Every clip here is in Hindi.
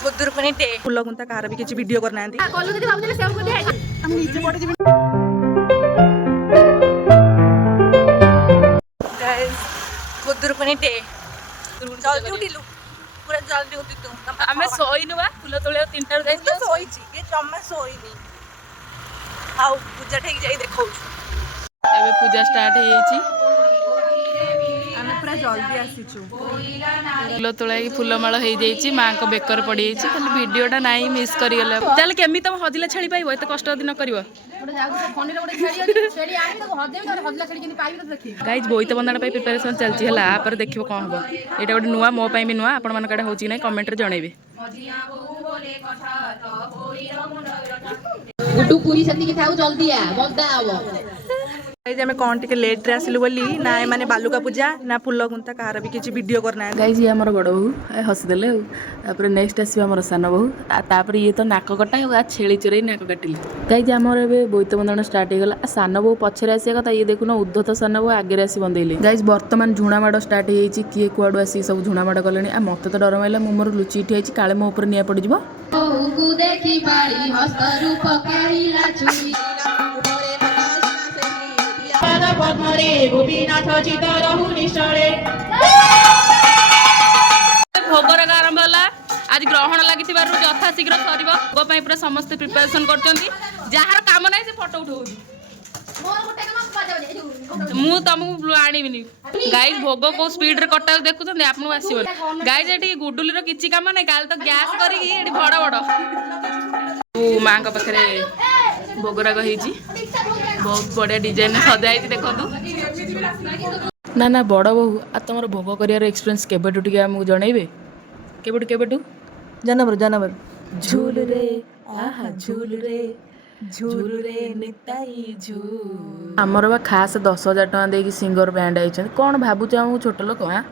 खुदुरकुनी डे फुल गुंता कार भी किसी वीडियो करना है कॉल दीदी भाबले सेव को दिया हम नीचे पड़े जी गाइस खुदुरकुनी डे जल्दी उठिलु पूरा जल्दी उठी तू हमें सोइनु बा फुल तोले 3टा जाई तो सोई छी के जम्मा सोइनी आउ पूजा ठीक जाई देखौ एबे पूजा स्टार्ट हे छी आमे पूरा जल्दी आसीचु फुल तोलाई फुलमाल हो जाइए माँ को बेकर पड़ जाइए खाली वीडियोटा नाई मिस करगला चल केमी तुम हजिला छेड़ी पाइब एत कष्ट दिन कर गाइज बोईत बंधाण प्रिपेरेसन चलती है आप देखिए कौन हम यहाँ गोटे नुआ मो भी नुआ आपण मान हो ना कमेंट जनइबे जल्दी गाइज कौन टे लेट रे आसिलु बोली ना माने बालुका पूजा ना फुल गुंता कहार भी किसी वीडियो करना है गाइज ये आमर बड़ बहू हसीदे तापर नेक्स्ट आसो आम सान बहू तापर ये तो नाक कटा आ छेली चोरई नाक काटिले गाइज आमर ए बोईत बंधन स्टार्ट होगा सान बहू पछरे आसा कथा ये देखुन उद्धत सान बहू आगे आसी बंधेले गाइज बर्तमान झुणा माड़ स्टार्ट हो किए कुआड़ू आसी सब झुणा माड़ कले आ मत तो डर मारा मोर लुचि ठिया काले मो ऊपर निया पड़ भोगर आरंभ है आज ग्रहण लगी यथा शीघ्र सर पूरा समस्त प्रिपेरेसन कर जार कम ना से फोटो उठाऊ मु तुमको आनीबी गाइज भोग को स्पीड कटा देखुं आपको आसो गाइज ये गुडुली किसी कम ना काल तो गैस कर बड़ बड़ माँ पाखे भोगराग हो बहुत बढ़िया डिजाइन सजाई देखो ना ना बड़ बहू आ तुम भोग कर एक्सपीरियंस केबेठू टे आमको जनइबे केबेठू जानवर जानवर झूल रे आहा झूल रे निताई झूल आमर बा खास 10,000 टका देकी सिंगर बैंड आई कौन भावुच आमको छोट लोक हाँ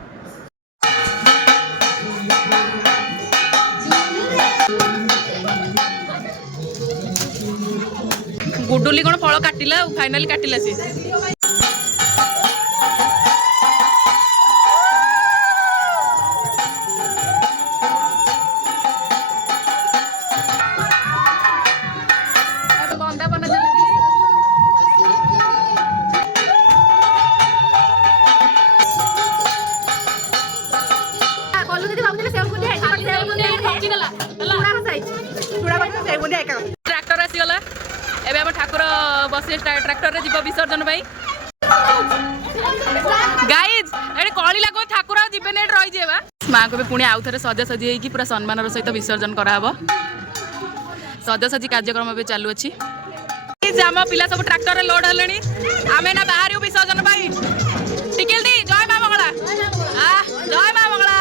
गुडुली कौन फल काटिला फाइनाली काटिला सी ट्रैक्टर आसीगला एबे हम ठाकुर बसे ट्रैक्टर रे जीव विसर्जन भाई गाइज एडे कळी लागो ठाकुर जीवे ने रही जेबा मां को भी पुणी आउ थरे सजा सजी हेकी पूरा सम्मान रो सहित विसर्जन करा हबो सजा सजी कार्यक्रम भी चालू अछि जाम पिला सब ट्रैक्टर रे लोड हलेनी आमे ना बाहर विसर्जन भाई टिकल दी जय मां मंगला जय मां मंगला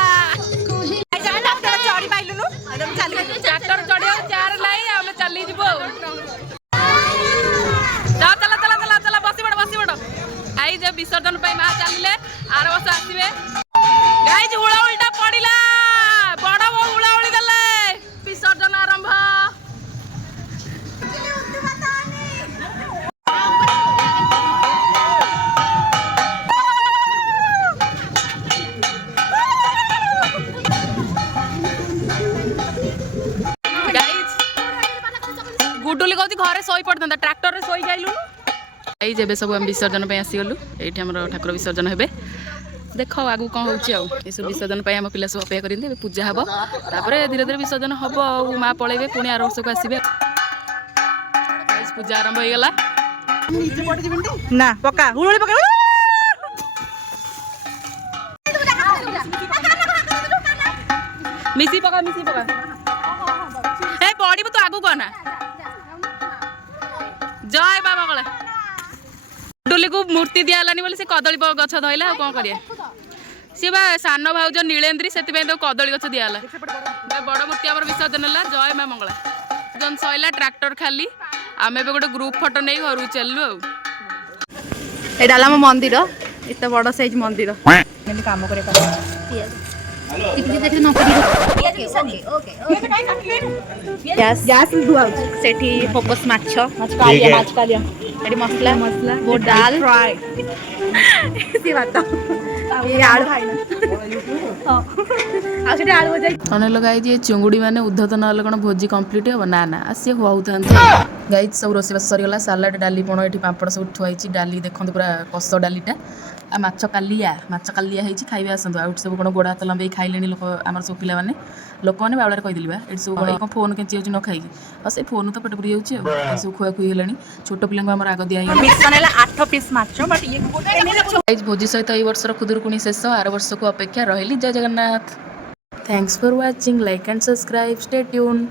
चढ़ी पाइलुनु ट्रैक्टर चढ़िया चार लाई आमे चली जीवो चला चला चला चला बसी बड़ आई जे विसर्जन पे मां चलिले आर वर्ष आसीबे गाइज हुळा उल्टा पड़िला बड़ बो हुळा उळी देले विसर्जन आरंभ गुडुली कहती घरे शोई पड़ता ट्रैक्टर रे शोई जाइलु आई जेबे सब हम विसर्जन पे आसीगलु एठी हमर ठाकुर विसर्जन हेबे देख आगु कौन होसब विसर्जन पे आम पिला सब अपेक्षा करेंगे पूजा हम तापर धीरे धीरे विसर्जन हम और माँ पलैबे पुणी आर वर्ष को आसबे पूजा आरंभ हो गला ना पका हुळुळी पका मिसी पका ए पड़ब तो आगु कहना जय बाबा कला डुली को मूर्ति दियालानी बोली से कदली गछ धइला कौन करिया सी बा सान भाउज नीलेन्द्री से तो कदली गछ दियाला बड़ मूर्ति आम विसर्जन है जय माँ मंगला जन सैला ट्रैक्टर खाली आम ए गोटे ग्रुप फोटो नहीं घर चलू आम मंदिर एत बड़ साइज मंदिर काम कर देखिए नौकरी ଗ୍ୟାସ୍ ସେଠି ଫୋକସ୍ ମାଛ କାଲିଆ ଏଠି ମସଲା वो डाल फ्राई ସେ ଭାତ ଇଏ ଆଳୁ ଆଉ ସେଠି ଆଳୁ ଭଜା କଣ ହେଲା ଗାଇଜ ଏ ଚୁଙ୍ଗୁଡ଼ି ମାନେ ଉଦ୍ଧତ ନହେଲେ କ'ଣ ଭୋଜି କମ୍ପ୍ଲିଟ୍ ହେବ ନା ନା ସିଏ ହଉଥାନ୍ତି ଗାଇଜ ସବୁ ରୋଷେଇବାସ ସରିଗଲା ସାଲାଡ଼ ଡାଲି ପଣ ଏଠି ପାମ୍ପଡ଼ ସବୁ ଥୁଆ ହେଇଛି ଡାଲି ଦେଖନ୍ତୁ ପୁରା କଷ ଡାଲିଟା ଆଉ ମାଛ କାଲିଆ ହେଇଛି ଖାଇବେ ଆସନ୍ତୁ ଆଉ ଏଠି ସବୁ କ'ଣ ଗୋଡ଼ ହାତ ଲମ୍ବେଇ ଖାଇଲେଣି ଲୋକ ଆମର ସବୁ ପିଲାମାନେ ଲୋକମାନେ ବାଉଳାରେ କହିଦେଲି ବା ଏଠି ସବୁ କ'ଣ ଫୋନ୍ କେଞ୍ଚି ଯାଉଛି ନ ଖାଇକି ଆଉ ସେଇ ଫୋନ୍ ତ ପେଟ ପୁରି ଯାଉଛି ଆଉ ଏଠି ସବୁ ଖୁଆଖୁଇ ହେଲାଣି ଛୋଟ ପିଲାଙ୍କୁ ଆମର ଆଗ ଦିଆ ହେଇଗଲା 8 ପିସ୍ ମାଛ ବଟ୍ ଇଏ ଗାଇଜ ଭୋଜି ସହିତ ଏଇ ବର୍ଷର ଖୁଦୁରୁକୁଣୀ ଶେଷ ଆର ବର୍ଷକୁ ଅପେକ୍ଷା ରହିଲି ଜୟ Jagannath. Thanks for watching, like and subscribe, stay tuned.